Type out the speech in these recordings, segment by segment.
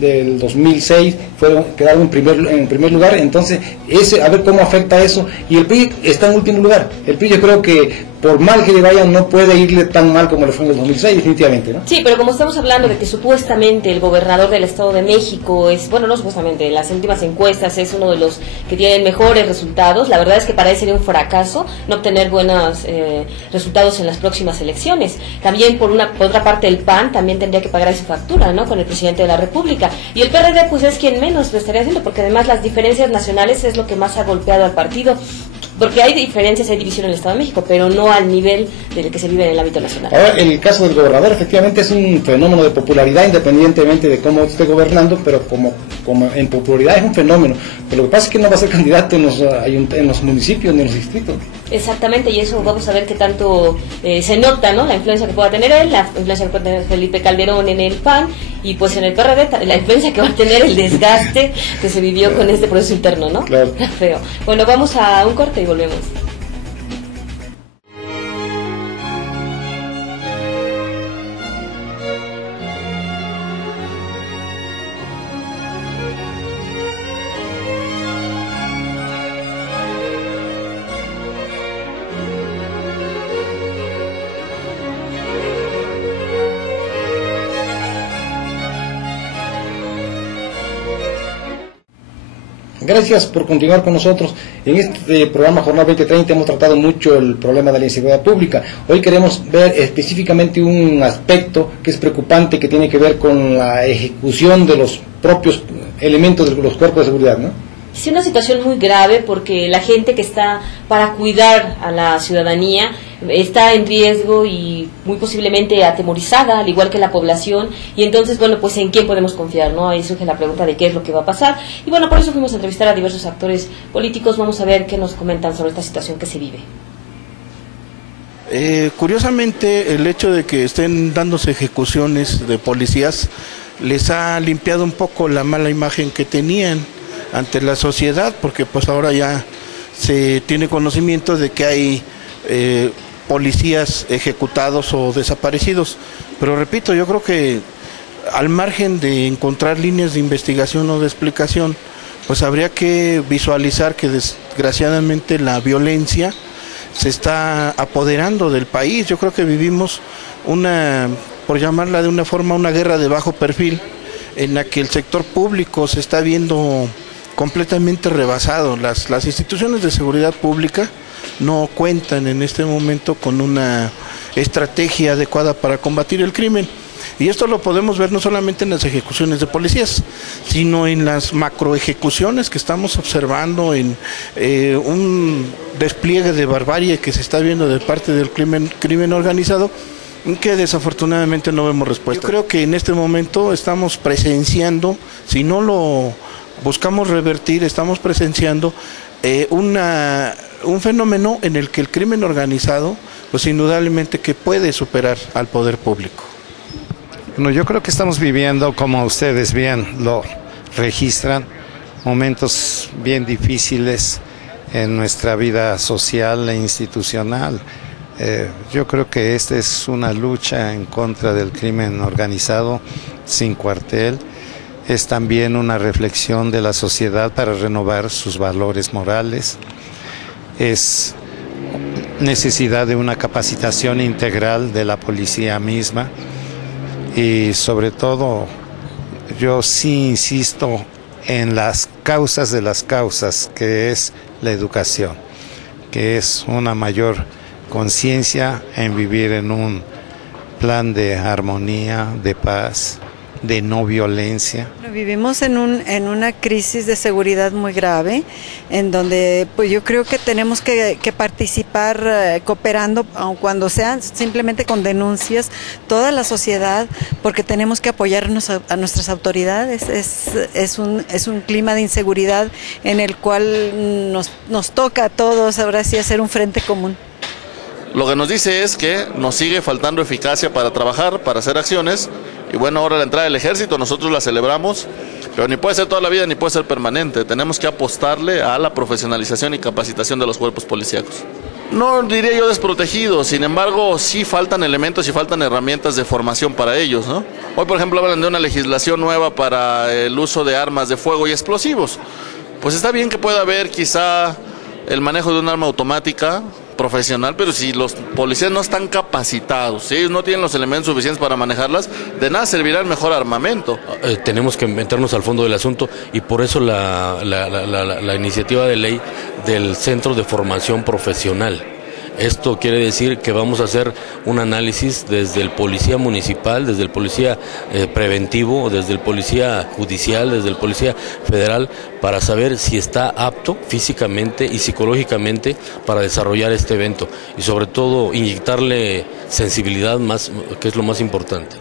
del 2006 quedaron en primer lugar. Entonces a ver cómo afecta eso, y el PRI está en último lugar. El PRI, yo creo que por mal que le vaya, no puede irle tan mal como le fue en el 2006, definitivamente, ¿no? Sí, pero como estamos hablando de que supuestamente el gobernador del Estado de México es, bueno, no supuestamente, en las últimas encuestas es uno de los que tienen mejores resultados, la verdad es que para él sería un fracaso no obtener buenos resultados en las próximas elecciones. También por otra parte el PAN también tendría que pagar esa factura, ¿no?, con el presidente de la República, y el PRD pues es quien menos lo estaría haciendo, porque además las diferencias nacionales es lo que más ha golpeado al partido, porque hay diferencias, hay división en el Estado de México, pero no al nivel del que se vive en el ámbito nacional. Ahora, el caso del gobernador efectivamente es un fenómeno de popularidad, independientemente de cómo esté gobernando, pero como en popularidad es un fenómeno. Pero lo que pasa es que no va a ser candidato en los municipios ni en los distritos. Exactamente, y eso vamos a ver qué tanto se nota, ¿no?, la influencia que pueda tener él, la influencia que puede tener Felipe Calderón en el PAN, y pues en el PRD la influencia que va a tener el desgaste que se vivió con este proceso interno, ¿no? Claro. Feo. Bueno, vamos a un corte y volvemos. Gracias por continuar con nosotros. En este programa Jornada 2030 hemos tratado mucho el problema de la inseguridad pública. Hoy queremos ver específicamente un aspecto que es preocupante, que tiene que ver con la ejecución de los propios elementos de los cuerpos de seguridad, ¿no? Es una situación muy grave porque la gente que está para cuidar a la ciudadanía está en riesgo y muy posiblemente atemorizada, al igual que la población, y entonces, bueno, pues ¿en quién podemos confiar, no? Ahí surge la pregunta de qué es lo que va a pasar, y bueno, por eso fuimos a entrevistar a diversos actores políticos. Vamos a ver qué nos comentan sobre esta situación que se vive. Curiosamente, el hecho de que estén dándose ejecuciones de policías les ha limpiado un poco la mala imagen que tenían ante la sociedad, porque pues ahora ya se tiene conocimiento de que hay policías ejecutados o desaparecidos. Pero repito, yo creo que al margen de encontrar líneas de investigación o de explicación, pues habría que visualizar que desgraciadamente la violencia se está apoderando del país. Yo creo que vivimos por llamarla de una forma, una guerra de bajo perfil, en la que el sector público se está viendo completamente rebasado. Las instituciones de seguridad pública no cuentan en este momento con una estrategia adecuada para combatir el crimen. Y esto lo podemos ver no solamente en las ejecuciones de policías, sino en las macroejecuciones que estamos observando, en un despliegue de barbarie que se está viendo de parte del crimen organizado, que desafortunadamente no vemos respuesta. Yo creo que en este momento estamos presenciando, si no lo buscamos revertir, estamos presenciando un fenómeno en el que el crimen organizado, pues indudablemente que puede superar al poder público. Bueno, yo creo que estamos viviendo, como ustedes bien lo registran, momentos bien difíciles en nuestra vida social e institucional. Yo creo que esta es una lucha en contra del crimen organizado sin cuartel. Es también una reflexión de la sociedad para renovar sus valores morales. Es necesidad de una capacitación integral de la policía misma. Y sobre todo, yo sí insisto en las causas de las causas, que es la educación, que es una mayor conciencia en vivir en un plan de armonía, de paz, de no violencia. Vivimos en una crisis de seguridad muy grave, en donde pues yo creo que tenemos que participar cooperando, aun cuando sean simplemente con denuncias, toda la sociedad, porque tenemos que apoyarnos a nuestras autoridades. Es un clima de inseguridad en el cual nos toca a todos ahora sí hacer un frente común. Lo que nos dice es que nos sigue faltando eficacia para trabajar, para hacer acciones, y bueno, ahora la entrada del ejército nosotros la celebramos, pero ni puede ser toda la vida ni puede ser permanente. Tenemos que apostarle a la profesionalización y capacitación de los cuerpos policíacos. No diría yo desprotegidos, sin embargo sí faltan elementos y faltan herramientas de formación para ellos, ¿no? Hoy por ejemplo hablan de una legislación nueva para el uso de armas de fuego y explosivos. Pues está bien que pueda haber quizá el manejo de un arma automática profesional, pero si los policías no están capacitados, si ellos no tienen los elementos suficientes para manejarlas, de nada servirá el mejor armamento. Tenemos que meternos al fondo del asunto y por eso la iniciativa de ley del Centro de Formación Profesional. Esto quiere decir que vamos a hacer un análisis desde el policía municipal, desde el policía preventivo, desde el policía judicial, desde el policía federal, para saber si está apto físicamente y psicológicamente para desarrollar este evento y sobre todo inyectarle sensibilidad más, que es lo más importante.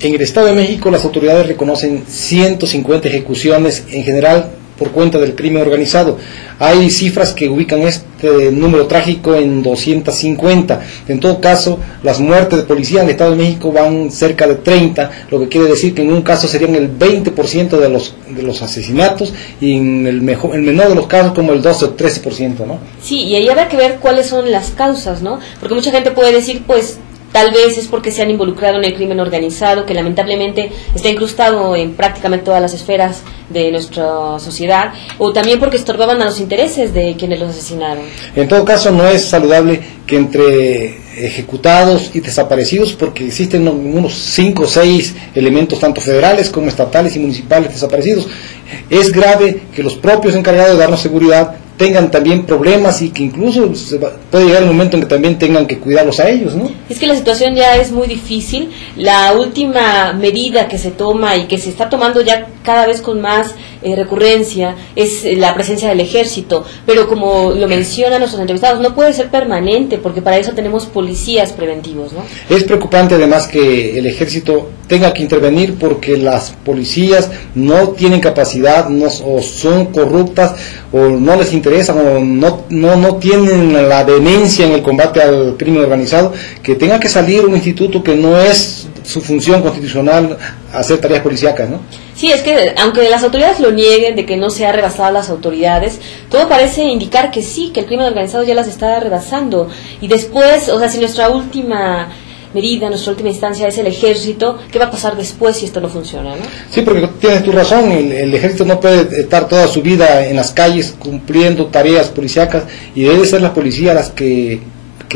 En el Estado de México las autoridades reconocen 150 ejecuciones en general por cuenta del crimen organizado. Hay cifras que ubican este número trágico en 250. En todo caso, las muertes de policía en el Estado de México van cerca de 30, lo que quiere decir que en un caso serían el 20% de los asesinatos y en el menor de los casos como el 12 o 13%, ¿no? Sí, y ahí habrá que ver cuáles son las causas, ¿no? Porque mucha gente puede decir, pues, tal vez es porque se han involucrado en el crimen organizado, que lamentablemente está incrustado en prácticamente todas las esferas de nuestra sociedad, o también porque estorbaban a los intereses de quienes los asesinaron. En todo caso, no es saludable que entre ejecutados y desaparecidos, porque existen unos 5 o 6 elementos, tanto federales como estatales y municipales desaparecidos. Es grave que los propios encargados de darnos seguridad tengan también problemas y que incluso puede llegar el momento en que también tengan que cuidarlos a ellos, ¿no? Es que la situación ya es muy difícil. La última medida que se toma y que se está tomando ya cada vez con más recurrencia es la presencia del ejército, pero como lo mencionan nuestros entrevistados, no puede ser permanente porque para eso tenemos policías preventivos, ¿no? Es preocupante además que el ejército tenga que intervenir porque las policías no tienen capacidad, o son corruptas, o no les interesan, o no tienen la vehemencia en el combate al crimen organizado, que tenga que salir un instituto que no es su función constitucional hacer tareas policíacas, ¿no? Sí, es que aunque las autoridades lo nieguen de que no se ha rebasado a las autoridades, todo parece indicar que sí, que el crimen organizado ya las está rebasando. Y después, o sea, si nuestra última medida, nuestra última instancia es el ejército, ¿qué va a pasar después si esto no funciona, no? Sí, porque tienes tu razón, el ejército no puede estar toda su vida en las calles cumpliendo tareas policíacas, y debe ser la policía las que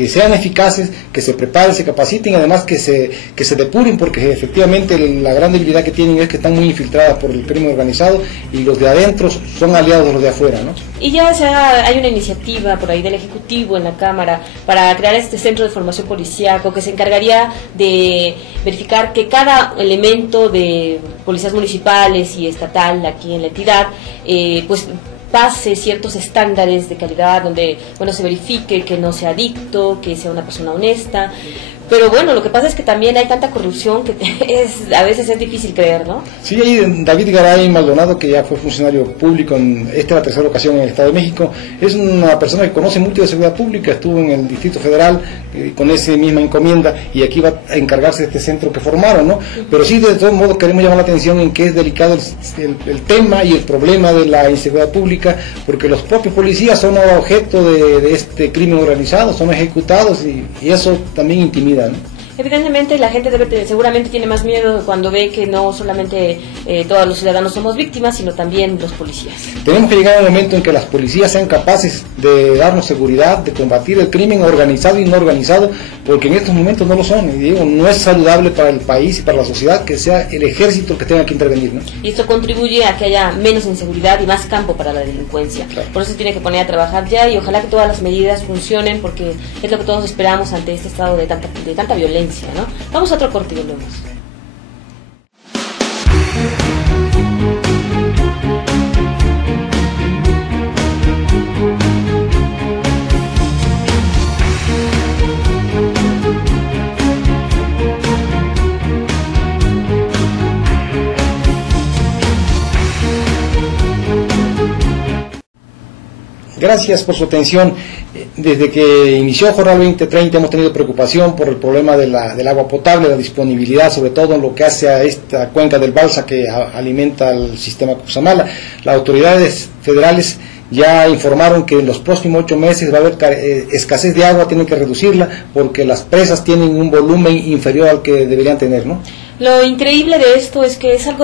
sean eficaces, que se preparen, se capaciten y además que se depuren, porque efectivamente la gran debilidad que tienen es que están muy infiltradas por el crimen organizado y los de adentro son aliados de los de afuera, ¿no? Y ya hay una iniciativa por ahí del Ejecutivo en la Cámara para crear este centro de formación policíaco que se encargaría de verificar que cada elemento de policías municipales y estatal aquí en la entidad, pues pase ciertos estándares de calidad donde, bueno, se verifique que no sea adicto, que sea una persona honesta. Pero bueno, lo que pasa es que también hay tanta corrupción que a veces es difícil creer, ¿no? Sí, hay David Garay Maldonado, que ya fue funcionario público, esta es la tercera ocasión en el Estado de México, es una persona que conoce mucho de seguridad pública, estuvo en el Distrito Federal con esa misma encomienda y aquí va a encargarse de este centro que formaron, ¿no? Pero sí, de todos modos queremos llamar la atención en que es delicado el tema y el problema de la inseguridad pública, porque los propios policías son objeto de este crimen organizado, son ejecutados y eso también intimida, ¿no? Evidentemente la gente seguramente tiene más miedo cuando ve que no solamente todos los ciudadanos somos víctimas, sino también los policías. Tenemos que llegar a un momento en que las policías sean capaces de darnos seguridad, de combatir el crimen organizado y no organizado, porque en estos momentos no lo son. Y digo, no es saludable para el país y para la sociedad que sea el ejército el que tenga que intervenir, ¿no? Y esto contribuye a que haya menos inseguridad y más campo para la delincuencia. Claro. Por eso se tiene que poner a trabajar ya y ojalá que todas las medidas funcionen, porque es lo que todos esperamos ante este estado de tanta violencia, ¿no? Vamos a otro corte y volvemos. Gracias por su atención. Desde que inició Jornal 2030 hemos tenido preocupación por el problema del agua potable, la disponibilidad, sobre todo en lo que hace a esta cuenca del Balsa que alimenta al sistema Cutzamala. Las autoridades federales ya informaron que en los próximos 8 meses va a haber escasez de agua, tienen que reducirla porque las presas tienen un volumen inferior al que deberían tener, ¿no? Lo increíble de esto es que es algo